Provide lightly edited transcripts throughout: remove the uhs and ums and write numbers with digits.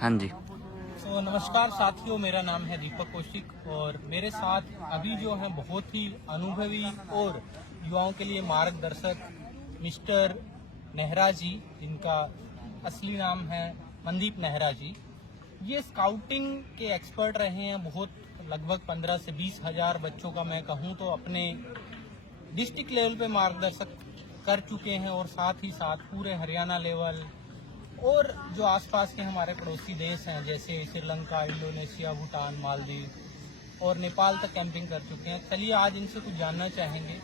हाँ जी। तो नमस्कार साथियों, मेरा नाम है दीपक कौशिक और मेरे साथ अभी जो है बहुत ही अनुभवी और युवाओं के लिए मार्गदर्शक मिस्टर नेहरा जी, जिनका असली नाम है मनदीप नेहरा जी। ये स्काउटिंग के एक्सपर्ट रहे हैं। बहुत लगभग 15 से 20 हजार बच्चों का मैं कहूँ तो अपने डिस्ट्रिक्ट लेवल पे मार्गदर्शक कर चुके हैं और साथ ही साथ पूरे हरियाणा लेवल और जो आसपास के हमारे पड़ोसी देश हैं जैसे श्रीलंका, इंडोनेशिया, भूटान, मालदीव और नेपाल तक कैंपिंग कर चुके हैं। चलिए आज इनसे कुछ जानना चाहेंगे।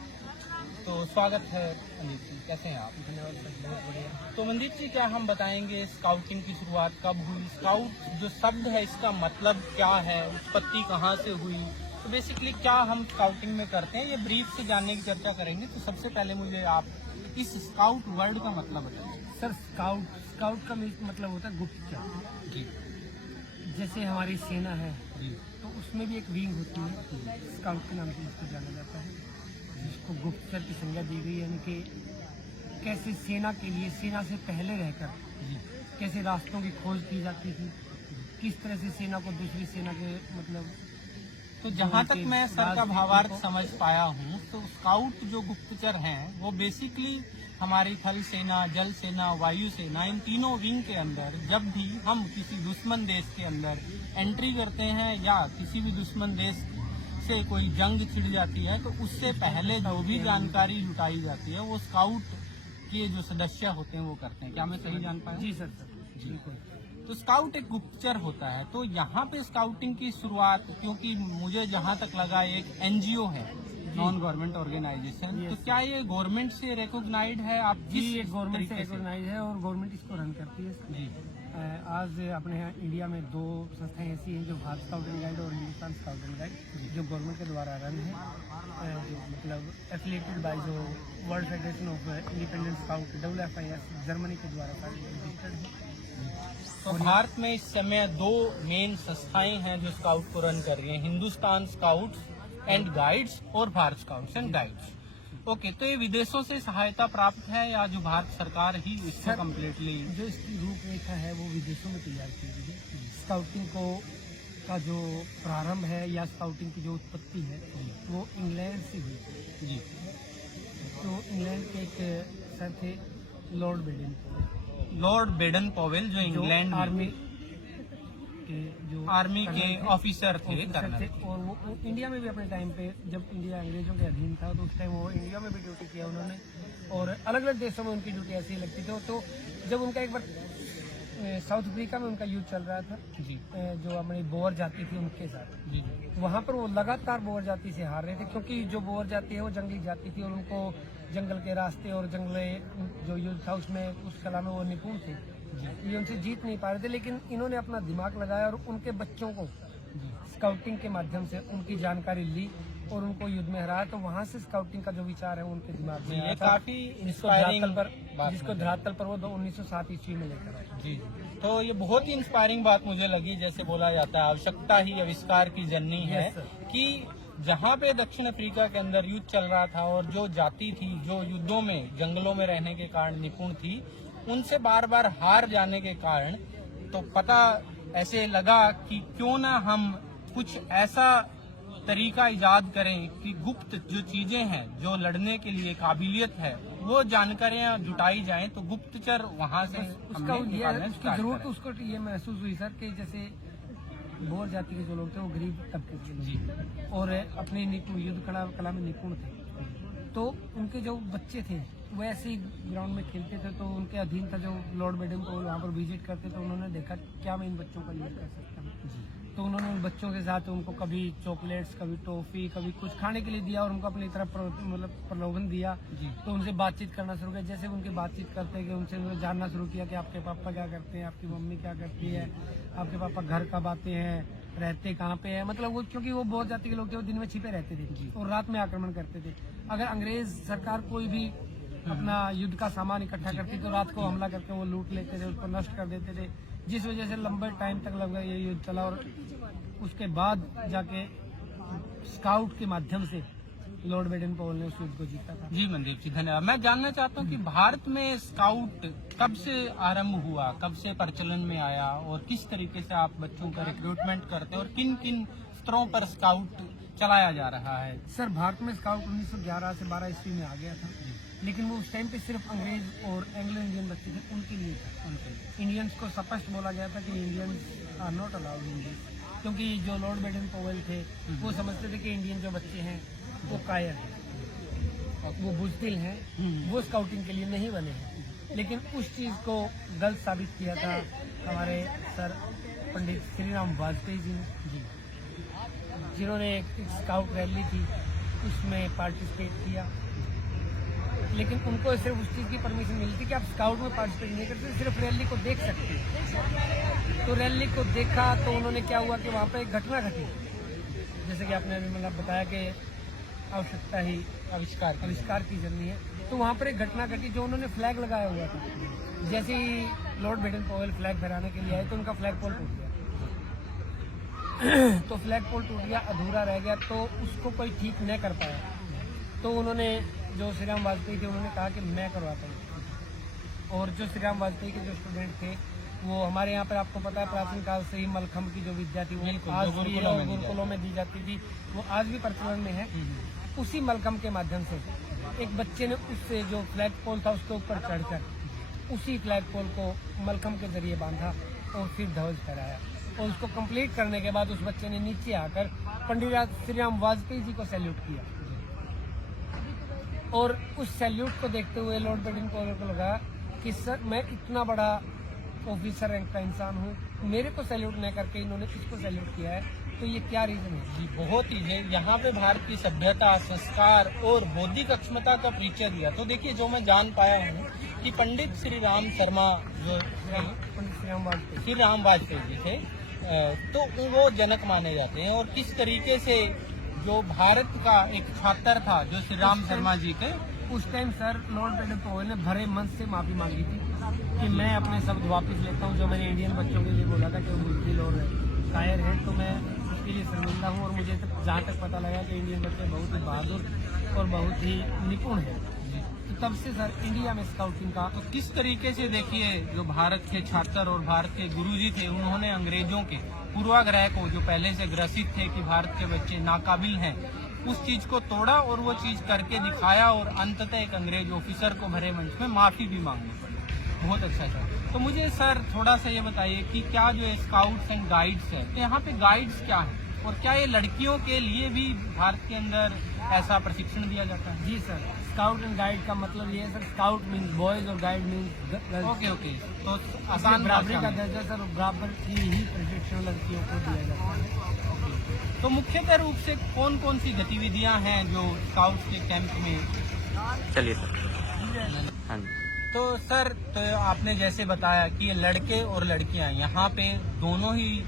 तो स्वागत है मनदीप जी, कैसे हैं आप? धन्यवाद सर, बहुत बढ़िया। तो मनदीप जी, क्या हम बताएंगे स्काउटिंग की शुरुआत कब हुई? स्काउट जो शब्द है इसका मतलब क्या है, उत्पत्ति कहाँ से हुई, तो बेसिकली क्या हम स्काउटिंग में करते हैं, ये ब्रीफ से जानने की चर्चा करेंगे। तो सबसे पहले मुझे आप इस स्काउट वर्ड का मतलब बताइए। सर, स्काउट का मतलब होता है गुप्तचर। जी जैसे हमारी सेना है जी तो उसमें भी एक विंग होती है, स्काउट के नाम से इसको जाना जाता है, जिसको गुप्तचर की संज्ञा दी गई। यानी कि कैसे सेना के लिए, सेना से पहले रहकर जी कैसे रास्तों की खोज की जाती थी, किस तरह से सेना को दूसरी सेना के मतलब। तो जहाँ तक मैं सर का भावार्थ समझ पाया हूँ तो स्काउट जो गुप्तचर हैं वो बेसिकली हमारी थल सेना, जल सेना, वायु सेना, इन तीनों विंग के अंदर जब भी हम किसी दुश्मन देश के अंदर एंट्री करते हैं या किसी भी दुश्मन देश से कोई जंग छिड़ जाती है तो उससे पहले जो भी जानकारी जुटाई जाती है वो स्काउट के जो सदस्य होते हैं वो करते हैं। क्या मैं सही जान पाया? जी सर, बिल्कुल। तो स्काउट एक गुप्तचर होता है। तो यहाँ पे स्काउटिंग की शुरुआत, क्योंकि मुझे जहाँ तक लगा एक एनजीओ है, नॉन गवर्नमेंट ऑर्गेनाइजेशन, तो क्या ये गवर्नमेंट से रिकॉग्नाइज्ड है? आप जी, ये गवर्नमेंट से रिकॉग्नाइज है और गवर्नमेंट इसको रन करती है। जी आज अपने यहाँ इंडिया में दो संस्थाएं ऐसी हैं जो भारत स्काउट एंड गाइड और हिंदुस्तान स्काउट एंड गाइड, जो गवर्नमेंट के द्वारा रन है, जो मतलब एफिलिएटेड बाय जो world federation of independent scout WFIS Germany के द्वारा रजिस्टर्ड है। तो भारत में इस समय दो मेन संस्थाएं हैं जो स्काउट को रन कर रही हैं, हिंदुस्तान स्काउट्स एंड गाइड्स और Bharat scouts and guides. Okay, तो ये विदेशों से सहायता प्राप्त है या जो भारत सरकार ही इसको कम्प्लीटली? जो इसकी रूपरेखा है वो विदेशों में तैयार की गई है। स्काउटिंग को का जो प्रारंभ है या स्काउटिंग की जो उत्पत्ति है वो इंग्लैंड से हुई। जी, तो इंग्लैंड के एक सर थे लॉर्ड बेडन पॉवेल, जो इंग्लैंड आर्मी के आर्मी के ऑफिसर थे, कर्नल। और वो इंडिया में भी अपने टाइम पे, जब इंडिया अंग्रेजों के अधीन था तो उस टाइम वो इंडिया में भी ड्यूटी किया उन्होंने, और अलग अलग देशों में उनकी ड्यूटी ऐसी ही लगती थी। तो जब उनका एक बार साउथ अफ्रीका में उनका युद्ध चल रहा था जी जो हमारी बोअर जाति थी उनके साथ, जी वहाँ पर वो लगातार बोअर जाति से हार रहे थे, क्योंकि जो बोअर जाति है वो जंगली जाति थी और उनको जंगल के रास्ते और जंगल जो युद्ध था उसमें, उस कला में वो निपुण थे। ये उनसे जीत नहीं पा रहे थे, लेकिन इन्होंने अपना दिमाग लगाया और उनके बच्चों को स्काउटिंग के माध्यम से उनकी जानकारी ली और उनको युद्ध में हराया। तो वहाँ से स्काउटिंग का जो विचार है उनके दिमाग में आया था, काफी इंस्पायरिंग जिसको धरातल पर वो 1907 ईस्वी में लेकर आए। जी, तो ये बहुत ही इंस्पायरिंग बात मुझे लगी। जैसे बोला जाता है आवश्यकता ही आविष्कार की जननी है, कि जहाँ पे दक्षिण अफ्रीका के अंदर युद्ध चल रहा था और जो जाति थी जो युद्धों में, जंगलों में रहने के कारण निपुण थी, उनसे बार बार हार जाने के कारण तो पता ऐसे लगा कि क्यों ना हम कुछ ऐसा तरीका इजाद करें कि गुप्त जो चीजें हैं, जो लड़ने के लिए काबिलियत है, वो जानकारियां जुटाई जाएं। तो गुप्तचर वहां से उसका उसकी जरूरत उसको ये महसूस हुई सर कि जैसे बोअर जाति के जो लोग थे वो गरीब तबके के लोग और अपने युद्ध कला में निपुण थे, तो उनके जो बच्चे थे वो ऐसे ही ग्राउंड में खेलते थे। तो उनके अधीन था जो लॉर्ड बेडन को वहाँ पर विजिट करते, तो उन्होंने देखा क्या मैं इन बच्चों का यूज कर सकता हूँ। तो उन्होंने उन बच्चों के साथ उनको कभी चॉकलेट्स, कभी टॉफी, कभी कुछ खाने के लिए दिया और उनको अपनी तरफ मतलब प्रलोभन दिया। तो उनसे बातचीत करना शुरू किया। जैसे उनके बातचीत करते कि उनसे जानना शुरू किया कि आपके पापा क्या करते हैं, आपकी मम्मी क्या करती है, आपके पापा घर कब आते हैं, रहते कहाँ पे है। मतलब वो, क्योंकि वो बहुत जाति के लोग थे, वो दिन में छिपे रहते थे और रात में आक्रमण करते थे। अगर अंग्रेज सरकार कोई भी अपना युद्ध का सामान इकट्ठा करती तो रात को हमला करके वो लूट लेते थे, उसको नष्ट कर देते थे, जिस वजह से लंबे टाइम तक लगा ये युद्ध चला। और उसके बाद जाके स्काउट के माध्यम से लॉर्ड बेडन पॉवेल ने उस युद्ध को जीता था। जी मनदीप जी, धन्यवाद। मैं जानना चाहता हूँ कि भारत में स्काउट कब से आरंभ हुआ, कब से प्रचलन में आया और किस तरीके से आप बच्चों का रिक्रूटमेंट करते हैं और किन किन स्तरों पर स्काउट चलाया जा रहा है? सर, भारत में स्काउट 1911 से 12 ईस्वी में आ गया था, लेकिन वो उस टाइम पे सिर्फ अंग्रेज और एंग्लो इंडियन बच्चे थे, उनके लिए था। इंडियंस को स्पष्ट बोला गया था कि Indians are not allowed in this, क्योंकि जो लॉर्ड बेडन पॉवेल थे वो समझते थे कि इंडियन जो बच्चे हैं वो कायर हैं, वो बुज़दिल हैं, वो स्काउटिंग के लिए नहीं बने हैं। लेकिन उस चीज़ को गलत साबित किया था हमारे सर पंडित श्री राम वाजपेयी जी ने, जिन्होंने एक स्काउट रैली थी उसमें पार्टिसिपेट किया। लेकिन उनको सिर्फ उस चीज़ की परमिशन मिली थी कि आप स्काउट में पार्टिसिपेट नहीं करते, सिर्फ रैली को देख सकते हैं। तो रैली को देखा तो उन्होंने क्या हुआ कि वहाँ पर एक घटना घटी, जैसे कि आपने अभी मतलब बताया कि आवश्यकता ही आविष्कार की जरूरी है। तो वहाँ पर एक घटना घटी जो उन्होंने फ्लैग लगाया हुआ था। जैसे ही लॉर्ड बेडन पॉवेल फ्लैग फहराने के लिए आए तो उनका फ्लैग पोल टूट गया। तो फ्लैग पोल टूट गया, अधूरा रह गया, तो उसको कोई ठीक नहीं कर पाया। तो उन्होंने, जो श्री राम वाजपेयी थे, उन्होंने कहा कि मैं करवाता हूँ। और जो श्री राम वाजपेयी के जो स्टूडेंट थे वो हमारे यहाँ पर, आपको पता है, प्राचीन काल से ही मलखम्ब की जो विद्या थी वो आज भी गुरुकुलों में दी जाती थी, वो आज भी प्रचलन में है। उसी मलखम्ब के माध्यम से एक बच्चे ने उससे जो फ्लैग पोल था उसके ऊपर चढ़कर उसी फ्लैग पोल को मलखम्ब के जरिए बांधा और फिर ध्वज फहराया। और उसको कंप्लीट करने के बाद उस बच्चे ने नीचे आकर पंडित श्री राम वाजपेयी जी को सैल्यूट किया। और उस सैल्यूट को देखते हुए लॉर्ड बेडन पॉवेल को लगा कि सर, मैं इतना बड़ा ऑफिसर रैंक का इंसान हूँ, मेरे को सैल्यूट नहीं करके इन्होंने किसको सैल्यूट किया है, तो ये क्या रीजन है? जी, बहुत ही है। यहाँ पे भारत की सभ्यता, संस्कार और बौद्धिक अक्षमता का परिचय दिया। तो देखिए, जो मैं जान पाया हूँ कि पंडित श्री राम शर्मा, जो पंडित श्री राम वाजपेयी जी थे, तो वो जनक माने जाते हैं। और किस तरीके से जो भारत का एक छात्र था, जो श्री राम शर्मा जी के, उस time sir Lord Baden Powell ने भरे मन से माफी मांगी थी कि मैं अपने शब्द वापस लेता हूँ, जो मैंने इंडियन बच्चों के लिए बोला था कि वो बुज़दिल और कायर हैं, तो मैं उसके लिए शर्मिंदा हूँ। और मुझे जहाँ तक पता लगा कि इंडियन बच्चे बहुत ही बहादुर और बहुत ही निपुण हैं, तो तब से सर इंडिया में स्काउटिंग का। तो किस तरीके से देखिए, जो भारत के छात्र और भारत के गुरुजी थे, उन्होंने अंग्रेजों के पूर्वाग्रह को, जो पहले से ग्रसित थे कि भारत के बच्चे नाकाबिल हैं, उस चीज को तोड़ा और वो चीज करके दिखाया और अंततः एक अंग्रेज ऑफिसर को भरे मंच में माफी भी मांगनी पड़ी। बहुत अच्छा सर। तो मुझे सर थोड़ा सा ये बताइए कि क्या जो स्काउट्स एंड गाइड्स है, तो यहाँ पे गाइड्स क्या है और क्या ये लड़कियों के लिए भी भारत के अंदर ऐसा प्रशिक्षण दिया जाता है? जी सर, स्काउट एंड गाइड का मतलब ये है सर, स्काउट मीन्स बॉयज और गाइड मीन्स गर्ल्स। ओके। तो आसान बराबरी का दर्जा सर, बराबर की ही प्रशिक्षण लड़कियों को दिया जाता है। तो मुख्यतः रूप से कौन कौन सी गतिविधियां हैं जो स्काउट्स के कैंप में? चलिए सर। हाँ जी। तो सर, तो आपने जैसे बताया कि ये लड़के और लड़कियां, यहाँ पे दोनों ही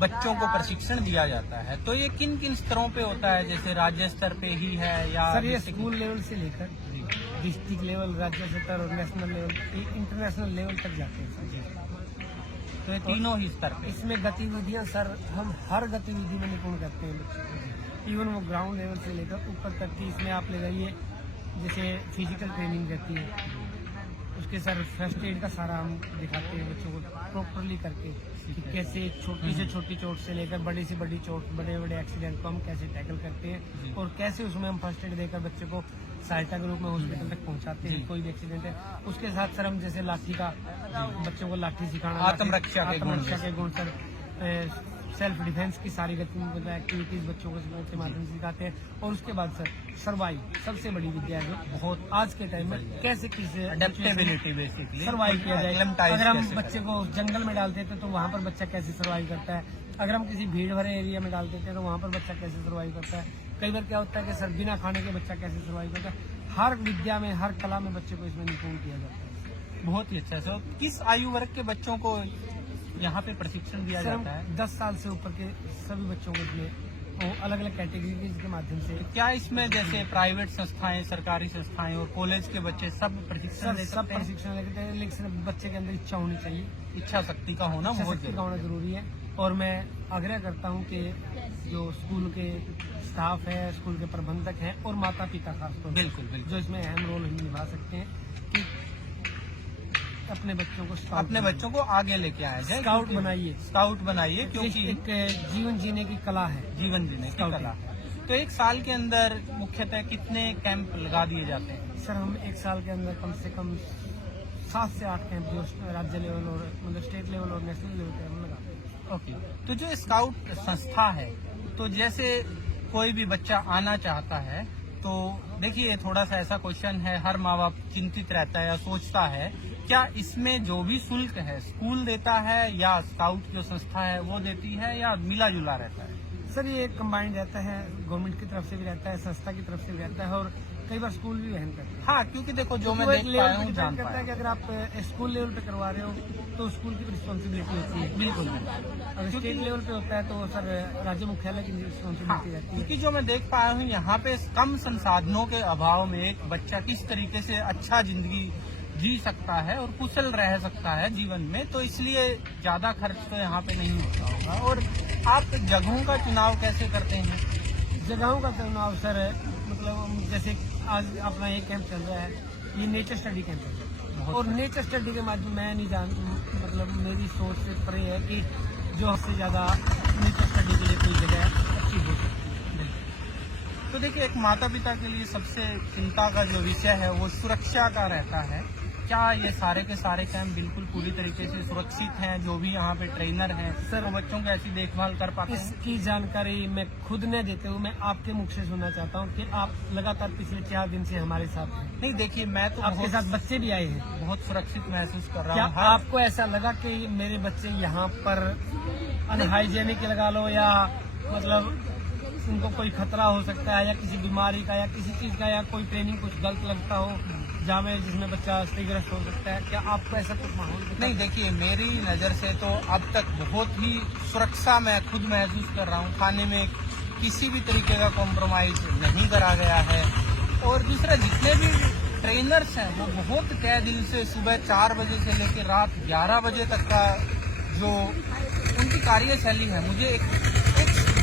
बच्चों को प्रशिक्षण दिया जाता है। तो ये किन किन स्तरों पे होता है? जैसे राज्य स्तर पे ही है या सर ये स्कूल लेवल से लेकर डिस्ट्रिक्ट लेवल, राज्य स्तर और नेशनल लेवल, इंटरनेशनल लेवल तक जाते हैं सर। तो ये तीनों ही स्तर पे। इसमें गतिविधियां सर, हम हर गतिविधि में निपुण करते हैं बच्चों को, इवन वो ग्राउंड लेवल से लेकर ऊपर तक की। इसमें आप ले जाइए, जैसे फिजिकल ट्रेनिंग रहती है, उसके सर फर्स्ट एड का सारा हम दिखाते हैं बच्चों को प्रॉपरली करके, कि कैसे छोटी से छोटी चोट से लेकर बड़ी से बड़ी चोट, बड़े बड़े एक्सीडेंट को हम कैसे टैकल करते हैं और कैसे उसमें हम फर्स्ट एड देकर बच्चे को सहायता के रूप में हॉस्पिटल तक पहुंचाते हैं। कोई भी एक्सीडेंट है उसके साथ सर हम जैसे लाठी का, बच्चों को लाठी सिखाना, आत्मरक्षा के गुण सर, सेल्फ डिफेंस की सारी गतिविधियां, एक्टिविटीज बच्चों को स्पोर्ट के माध्यम से सिखाते हैं। और उसके बाद सर सर्वाइव, सबसे बड़ी विद्या है जो बहुत आज के टाइम में कैसे किसी अडेप्टेबिलिटी बेसिकली सर्वाइव किया जाए। अगर हम बच्चे को जंगल में डाल देते तो वहाँ पर बच्चा कैसे सर्वाइव करता है, अगर हम किसी भीड़ भरे एरिया में डाल देते हैं तो वहाँ पर बच्चा कैसे सर्वाइव करता है। कई बार क्या होता है कि सर बिना खाने के बच्चा कैसे सर्वाइव करता है। हर विद्या में, हर कला में बच्चे को इसमें निपुण किया जाता है। बहुत ही अच्छा सर। किस आयु वर्ग के बच्चों को यहाँ पे प्रशिक्षण दिया जाता है? 10 साल से ऊपर के सभी बच्चों को इसमें वो अलग अलग कैटेगरी के माध्यम से। क्या इसमें जैसे प्राइवेट संस्थाएं, सरकारी संस्थाएं और कॉलेज के बच्चे सब प्रशिक्षण ले सकते हैं? सब प्रशिक्षण लेते हैं, लेकिन बच्चे के अंदर इच्छा होनी चाहिए, इच्छा शक्ति का होना बहुत जरूरी है। और मैं आग्रह करता हूं कि जो स्कूल के स्टाफ है, स्कूल के प्रबंधक हैं और माता पिता खासतौर पर बिल्कुल बिल्कुल जो इसमें अहम रोल निभा सकते हैं कि अपने बच्चों को आगे लेके आया जाए। स्काउट बनाइए क्योंकि एक जीवन जीने की कला है, जीवन जीने की कला है। तो एक साल के अंदर मुख्यतः कितने कैंप लगा दिए जाते हैं? सर हम एक साल के अंदर कम से कम 7 से 8 कैंप जो राज्य लेवल और मतलब स्टेट लेवल और नेशनल लेवल पे हम लगाते हैं। ओके, तो जो स्काउट संस्था है, तो जैसे कोई भी बच्चा आना चाहता है, तो देखिए थोड़ा सा ऐसा क्वेश्चन है, हर माँ बाप चिंतित रहता है या सोचता है, क्या इसमें जो भी शुल्क है स्कूल देता है या स्काउट जो संस्था है वो देती है या मिला जुला रहता है? सर ये कंबाइंड रहता है, गवर्नमेंट की तरफ से भी रहता है, संस्था की तरफ से भी रहता है और कई बार स्कूल भी वहन करते हैं। हाँ, क्योंकि देखो जो मैं देख पाया हूँ, जान करता है कि अगर आप स्कूल लेवल पे करवा रहे हो तो स्कूल की रिस्पॉन्सिबिलिटी होती है। बिल्कुल। अगर स्टेट लेवल पे होता है तो सर राज्य मुख्यालय की रिस्पॉन्सिबिलिटी रहती है। क्योंकि जो मैं देख पाया हूँ यहाँ पे कम संसाधनों के अभाव में एक बच्चा किस तरीके से अच्छा जिंदगी जी सकता है और कुशल रह सकता है जीवन में, तो इसलिए ज्यादा खर्च तो यहाँ पे नहीं होता होगा। और आप जगहों का चुनाव कैसे करते हैं? जगहों का चुनाव सर मतलब जैसे आज अपना एक कैंप चल रहा है, ये नेचर स्टडी कैंप है और नेचर स्टडी के माध्यम मैं नहीं मतलब मेरी सोच से परे है कि जो सबसे ज्यादा नेचर स्टडी के लिए कोई जगह अच्छी हो सकती है। तो देखिए एक माता पिता के लिए सबसे चिंता का जो विषय है वो सुरक्षा का रहता है। क्या ये सारे के सारे कैंप बिल्कुल पूरी तरीके से सुरक्षित हैं? जो भी यहाँ पे ट्रेनर हैं सर वो बच्चों की ऐसी देखभाल कर पाते हैं? इसकी जानकारी मैं खुद न देते हुए मैं आपके मुख से सुनना चाहता हूँ कि आप लगातार पिछले 4 दिन से हमारे साथ हैं। नहीं देखिए, मैं तो आपके साथ बच्चे भी आए हैं, बहुत सुरक्षित महसूस कर रहा क्या हूँ। आपको ऐसा लगा कि मेरे बच्चे यहाँ पर अनहाइजेनिक लगा लो या मतलब उनको कोई खतरा हो सकता है या किसी बीमारी का या किसी चीज का या कोई ट्रेनिंग कुछ गलत लगता हो जहाँ जिसमें बच्चा क्षतिग्रस्त हो सकता है, क्या आपको ऐसा कुछ माहौल? नहीं देखिए, मेरी नज़र से तो अब तक बहुत ही सुरक्षा मैं खुद महसूस कर रहा हूँ। खाने में किसी भी तरीके का कॉम्प्रोमाइज नहीं करा गया है और दूसरा जितने भी ट्रेनर्स हैं वो बहुत तय दिल से सुबह 4 बजे से लेकर रात 11 बजे तक का जो उनकी कार्यशैली है, मुझे एक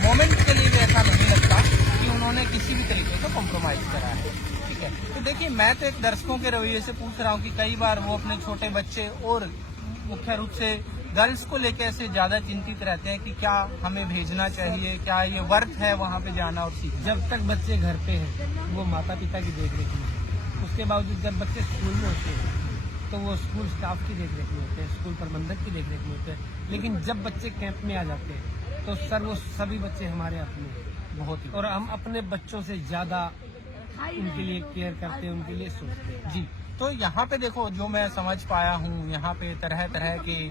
मोमेंट के लिए भी ऐसा नहीं लगता कि उन्होंने किसी भी तरीके का कॉम्प्रोमाइज करा है। ठीक है, तो देखिए मैं तो एक दर्शकों के रवैये से पूछ रहा हूँ कि कई बार वो अपने छोटे बच्चे और मुख्य रूप से गर्ल्स को लेकर ऐसे ज्यादा चिंतित रहते हैं कि क्या हमें भेजना चाहिए, क्या ये वर्थ है वहाँ पे जाना और सीखना। जब तक बच्चे घर पे हैं वो माता पिता की देखरेख में, उसके बावजूद जब बच्चे स्कूल में होते हैं तो वो स्कूल स्टाफ की देखरेख में होते हैं, स्कूल प्रबंधक की देखरेख में होते हैं। लेकिन जब बच्चे कैंप में आ जाते हैं तो सर वो सभी बच्चे हमारे अपने बहुत ही, और हम अपने बच्चों से ज्यादा उनके लिए केयर करते हैं, उनके लिए सोचते हैं। जी, तो यहाँ पे देखो जो मैं समझ पाया हूँ, यहाँ पे तरह तरह के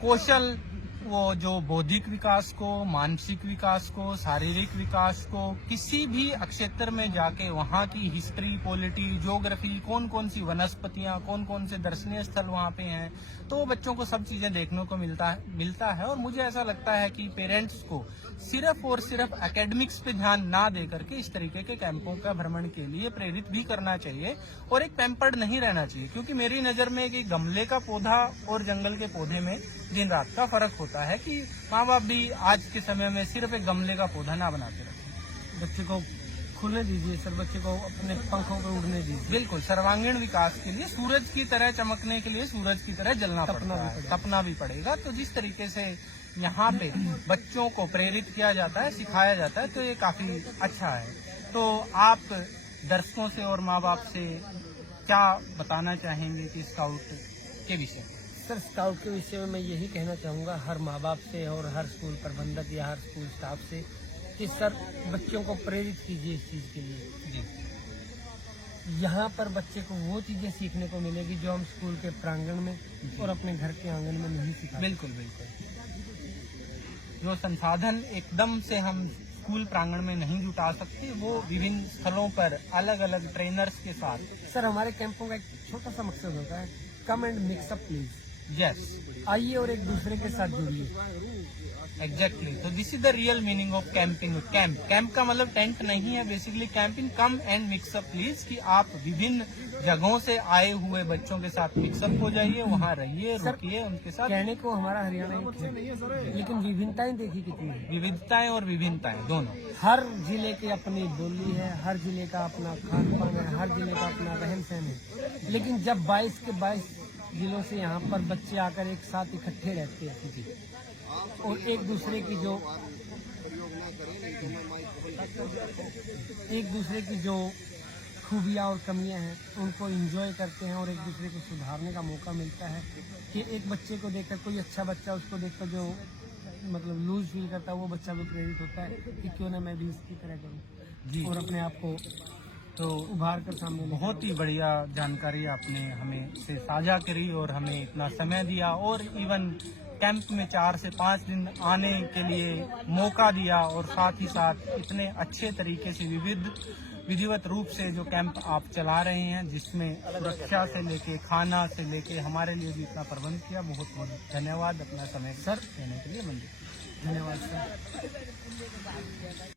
कौशल, वो जो बौद्धिक विकास को, मानसिक विकास को, शारीरिक विकास को, किसी भी क्षेत्र में जाके वहाँ की हिस्ट्री, पॉलिटी, ज्योग्राफी, कौन कौन सी वनस्पतियाँ, कौन कौन से दर्शनीय स्थल वहाँ पे हैं, तो बच्चों को सब चीजें देखने को मिलता है। और मुझे ऐसा लगता है कि पेरेंट्स को सिर्फ और सिर्फ एकेडमिक्स पे ध्यान ना दे करके इस तरीके के कैंपों का भ्रमण के लिए प्रेरित भी करना चाहिए और एक पैम्पर्ड नहीं रहना चाहिए। क्योंकि मेरी नजर में कि गमले का पौधा और जंगल के पौधे में दिन रात का फर्क होता है कि माँ बाप भी आज के समय में सिर्फ एक गमले का पौधा ना बनाते रखें। बच्चे को खुलने दीजिए सर, बच्चे को अपने पंखों पर उड़ने दीजिए। बिल्कुल, सर्वांगीण विकास के लिए सूरज की तरह चमकने के लिए सूरज की तरह जलना पड़ता है, तपना भी पड़ेगा। तो जिस तरीके से यहाँ पे बच्चों को प्रेरित किया जाता है, सिखाया जाता है, तो ये काफी अच्छा है। तो आप दर्शकों से और माँ बाप से क्या बताना चाहेंगे कि स्काउट के विषय में? सर स्काउट के विषय में मैं यही कहना चाहूँगा हर माँ बाप से और हर स्कूल प्रबंधक या हर स्कूल स्टाफ से कि सर बच्चों को प्रेरित कीजिए इस चीज़ के लिए। जी, यहाँ पर बच्चे को वो चीज़ें सीखने को मिलेगी जो हम स्कूल के प्रांगण में और अपने घर के आंगन में नहीं सीखा। बिल्कुल बिल्कुल, जो संसाधन एकदम से हम स्कूल प्रांगण में नहीं जुटा सकते, वो विभिन्न स्थलों पर अलग अलग ट्रेनर्स के साथ। सर हमारे कैंपों का एक छोटा सा मकसद होता है, come and mix up please. Yes, आइए और एक दूसरे के साथ जुड़िए। एग्जैक्टली, तो this is the real meaning of camping. Camp का मतलब टेंट नहीं है, basically camping, come and mix up please, कि आप विभिन्न जगहों से आए हुए बच्चों के साथ मिक्सअप हो जाइए, वहाँ रहिए, सर, रुकिए उनके साथ। कहने को हमारा हरियाणा एक है, लेकिन विभिन्नताएं देखी कितनी है। विविधताएं और विभिन्नताएं दोनों। हर जिले की अपनी बोली है, हर जिले का अपना खान पान है, हर जिले का अपना रहन सहन है। लेकिन जब 22 के 22 जिलों से यहाँ पर बच्चे आकर एक साथ इकट्ठे रहते हैं और एक दूसरे की जो खूबियाँ और कमियां हैं उनको एंजॉय करते हैं और एक दूसरे को सुधारने का मौका मिलता है कि एक बच्चे को देखकर कोई अच्छा बच्चा उसको देखकर जो मतलब लूज फील करता है वो बच्चा भी प्रेरित होता है कि क्यों ना मैं भी इसकी तरह करूँ जी। और अपने आप को तो उभार कर सामने लेकर बहुत ही बढ़िया जानकारी आपने हमें से साझा करी और हमें इतना समय दिया और इवन कैंप में 4 से 5 दिन आने के लिए मौका दिया और साथ ही साथ इतने अच्छे तरीके से विधिवत रूप से जो कैंप आप चला रहे हैं, जिसमें सुरक्षा से लेके खाना से लेके हमारे लिए भी इतना प्रबंध किया। बहुत बहुत धन्यवाद अपना समय सर देने के लिए। मंदिर धन्यवाद सर।